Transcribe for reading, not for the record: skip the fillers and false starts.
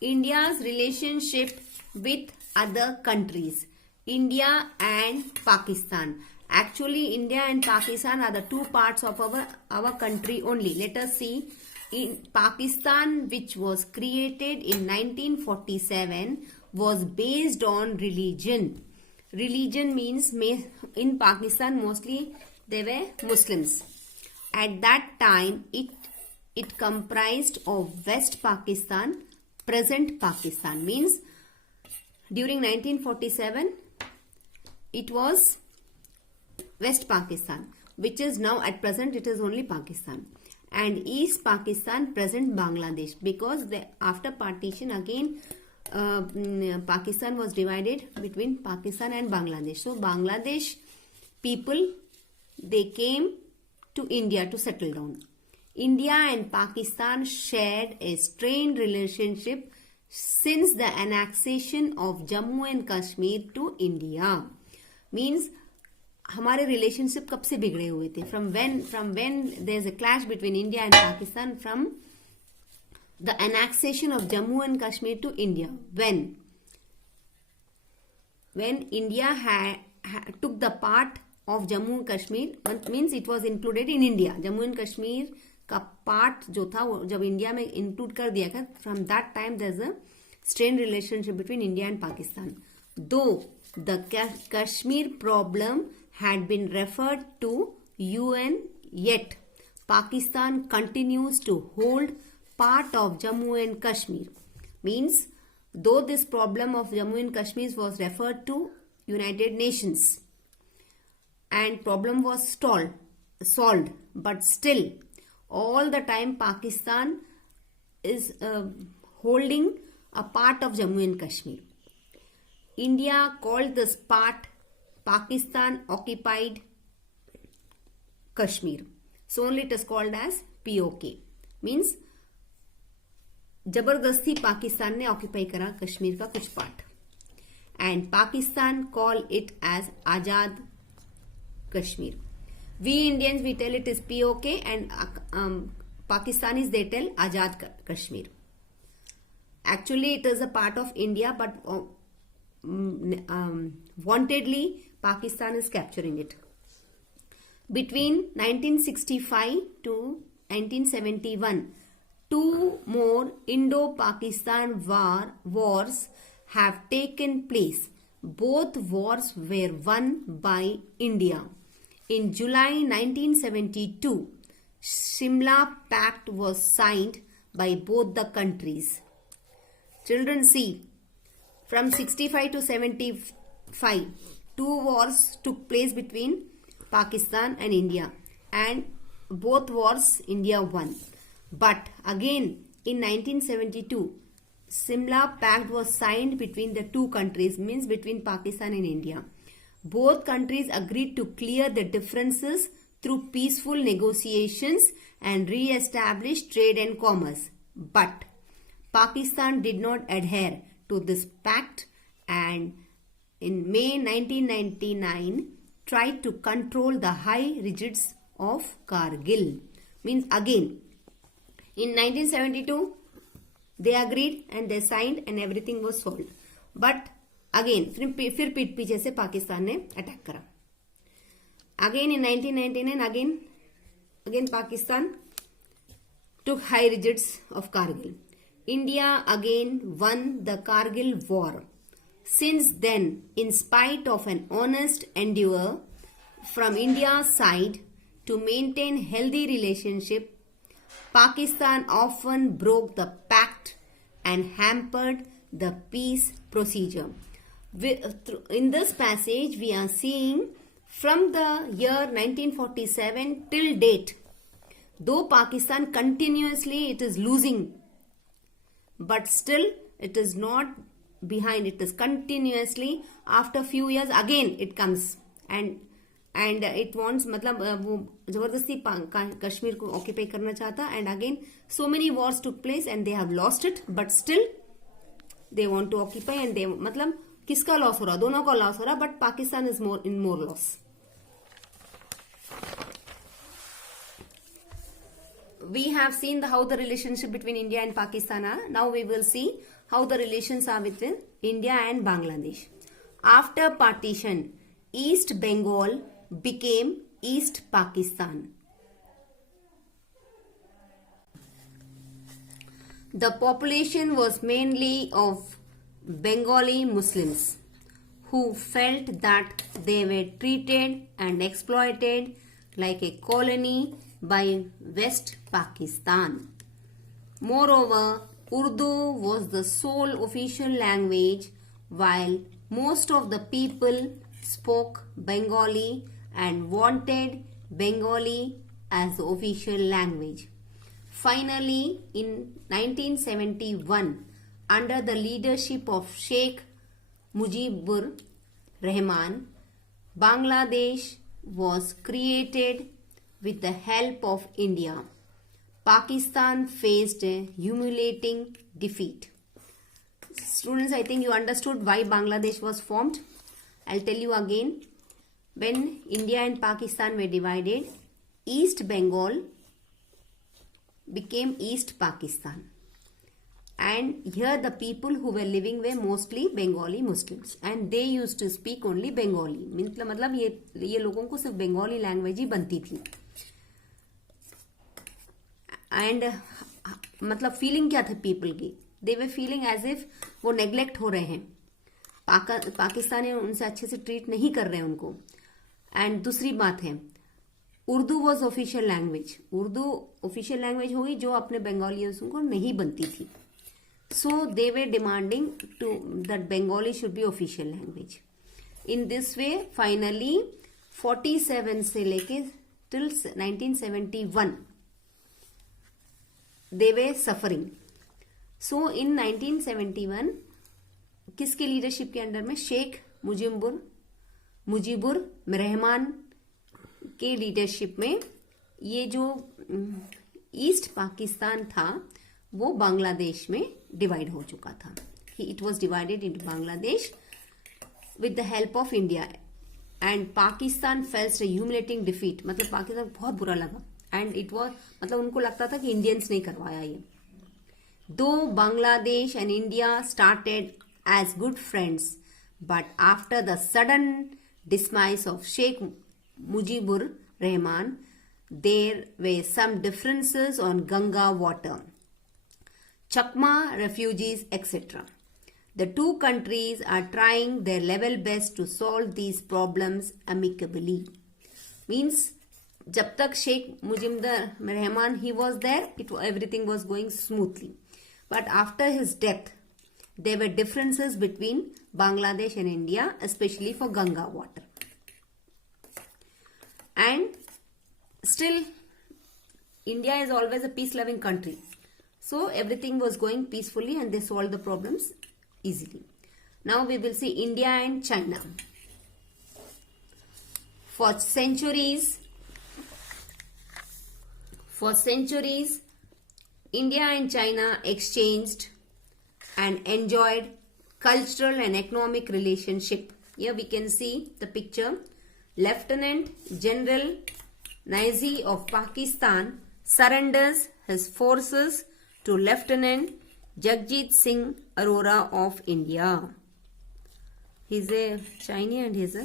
India's relationship with other countries, India and Pakistan. Actually, India and Pakistan are the two parts of our country only. Let us see. In Pakistan, which was created in 1947, was based on religion. Religion means in Pakistan mostly they were Muslims. At that time, it comprised of West Pakistan, present Pakistan. Means during 1947, it was West Pakistan, which is now at present it is only Pakistan. And East Pakistan, present Bangladesh, because after partition again Pakistan was divided between Pakistan and Bangladesh. So Bangladesh people, they came to India to settle down. India and Pakistan shared a strained relationship since the annexation of Jammu and Kashmir to India. Means हमारे relationship कब से बिगड़े हुए थे? From when there is a clash between India and Pakistan, from the annexation of Jammu and Kashmir to India, when India took the part of Jammu and Kashmir, means it was included in India. Jammu and Kashmir का part जो था वो जब India में include कर दिया गया, from that time there is a strained relationship between India and Pakistan. Though the Kashmir problem had been referred to UN, yet Pakistan continues to hold part of Jammu and Kashmir. Means though this problem of Jammu and Kashmir was referred to United Nations and problem was solved, but still all the time Pakistan is holding a part of Jammu and Kashmir. India called this part Pakistan occupied Kashmir. So only it is called as POK. Means जबरदस्ती पाकिस्तान ने occupy करा कश्मीर का कुछ part. And Pakistan call it as Azad Kashmir. We Indians, we tell it is POK, and Pakistanis, they tell Azad Kashmir. Actually, it is a part of India, but wantedly, Pakistan is capturing it. Between 1965 to 1971, two more Indo-Pakistan wars have taken place. Both wars were won by India. In July 1972, Shimla Pact was signed by both the countries. Children, see, from 65 to 75, two wars took place between Pakistan and India, and both wars India won. But again, in 1972, Shimla Pact was signed between the two countries, means between Pakistan and India. Both countries agreed to clear the differences through peaceful negotiations and re-establish trade and commerce. But Pakistan did not adhere to this pact, and in May 1999 tried to control the high ridges of Kargil. Means again, in 1972 they agreed and they signed and everything was solved. But again फिर पीठ पीछे से पाकिस्तान ने attack करा. Again in 1999 again Pakistan took high ridges of Kargil. India again won the Kargil war. Since then, in spite of an honest endeavor from India's side to maintain healthy relationship, Pakistan often broke the pact and hampered the peace procedure. In this passage, we are seeing from the year 1947 till date, though Pakistan continuously it is losing, but still it is not behind. It is continuously, after few years again it comes and it wants, मतलब वो जबरदस्ती कश्मीर को occupy करना चाहता. And again so many wars took place and they have lost it, but still they want to occupy. And they, मतलब किसका loss हो रहा? दोनों का लॉस हो रहा, but Pakistan is more loss. we have seen how the relationship between India and Pakistan are. Now we will see how the relations are between India and Bangladesh. After partition, East Bengal became East Pakistan. The population was mainly of Bengali Muslims who felt that they were treated and exploited like a colony by West Pakistan. Moreover, Urdu was the sole official language while most of the people spoke Bengali and wanted Bengali as the official language. Finally, in 1971, under the leadership of Sheikh Mujibur Rahman, Bangladesh was created with the help of India. Pakistan faced a humiliating defeat. Students, I think you understood why Bangladesh was formed. I'll tell you again. When India and Pakistan were divided, East Bengal became East Pakistan. And here the people who were living were mostly Bengali Muslims. And they used to speak only Bengali. मतलब ये लोगों को सिर्फ Bengali language ही बनती थी. And मतलब feeling क्या थी पीपल की? दे वे फीलिंग एज इफ वो नेग्लेक्ट हो रहे हैं. पाकिस्तानी उनसे अच्छे से ट्रीट नहीं कर रहे हैं उनको. एंड दूसरी बात है, Urdu was official language. Urdu official language होगी जो अपने बंगालियों को नहीं बनती थी. So they were demanding to that Bengali should be official language. In this way finally 47 से लेके till 1971 they were suffering. So in 1971 किसके लीडरशिप के अंडर में? शेख मुजीबुर रहमान के लीडरशिप में ये जो ईस्ट पाकिस्तान था वो बांग्लादेश में डिवाइड हो चुका था. It was divided into Bangladesh with the help of India. And Pakistan fails a humiliating defeat. मतलब पाकिस्तान को बहुत बुरा लगा. एंड इट वॉज मतलब उनको लगता था कि इंडियंस ने करवाया ये. Though Bangladesh and India started as good friends, but after the sudden demise of Sheikh Mujibur Rahman there were some differences on Ganga water, Chakma refugees, etc. The two countries are trying their level best to solve these problems amicably. Means जब तक Sheikh Mujibur Rahman he was there, everything was going smoothly. But after his death, there were differences between Bangladesh and India, especially for Ganga water. And still, India is always a peace-loving country. So everything was going peacefully and they solved the problems easily. Now we will see India and China. For centuries, India and China exchanged and enjoyed cultural and economic relationship. Here we can see the picture. Lieutenant General Niazi of Pakistan surrenders his forces to Lieutenant Jagjit Singh Arora of India. He's a Chinese and he's a